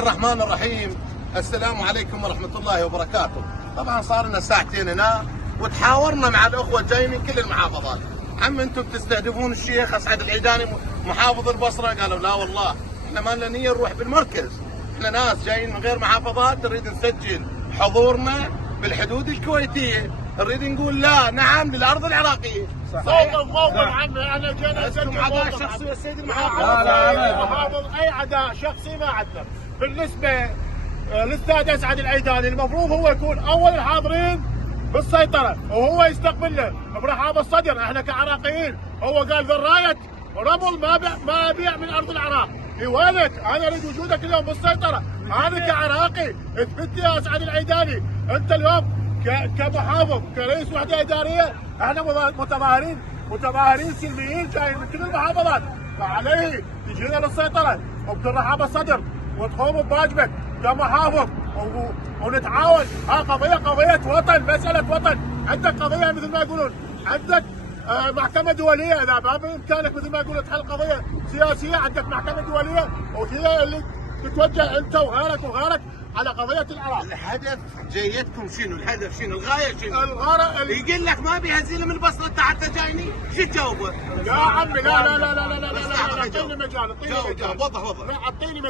الرحمن الرحيم. السلام عليكم ورحمة الله وبركاته. طبعا صار لنا ساعتين هنا وتحاورنا مع الأخوة جاي من كل المحافظات. عم أنتم بتستهدفون الشيخ أسعد العيداني محافظ البصرة؟ قالوا لا والله احنا ما لنا نية نروح بالمركز، احنا ناس جايين من غير محافظات نريد نسجل حضورنا بالحدود الكويتية، نريد نقول لا نعم للأرض العراقية. موقف عمي، انا جينا اسجل عداء شخصي يا سيد المحافظ. محافظ اي عداء شخصي ما عندنا. بالنسبه للاستاذ اسعد العيداني المفروض هو يكون اول الحاضرين بالسيطره وهو يستقبلنا برحاب الصدر. احنا كعراقيين هو قال ذرايه رمل ما ابيع من ارض العراق. وينك؟ انا اريد وجودك اليوم بالسيطره. انا كعراقي اثبت يا اسعد العيداني انت اليوم كمحافظ كرئيس وحده اداريه. احنا متظاهرين سلميين جايين من كل المحافظات، فعليه تجينا للسيطره وبترحاب الصدر وتقوم بواجبك كمحافظ ونتعاون. ها قضيه وطن، مساله وطن. عندك قضيه مثل ما يقولون، عندك محكمه دوليه، اذا ما بامكانك مثل ما يقولون تحل قضيه سياسيه عندك محكمه دوليه وهي اللي تتوجه انت وغيرك على قضيه العراق. الهدف جايتكم شنو؟ الهدف شنو؟ الغايه شنو؟ يقول لك ما بيها زين من البصره انت حتى جايني، شو تجاوبه؟ يا عمي لا اعطيني مجال، وضح. اعطيني مجال.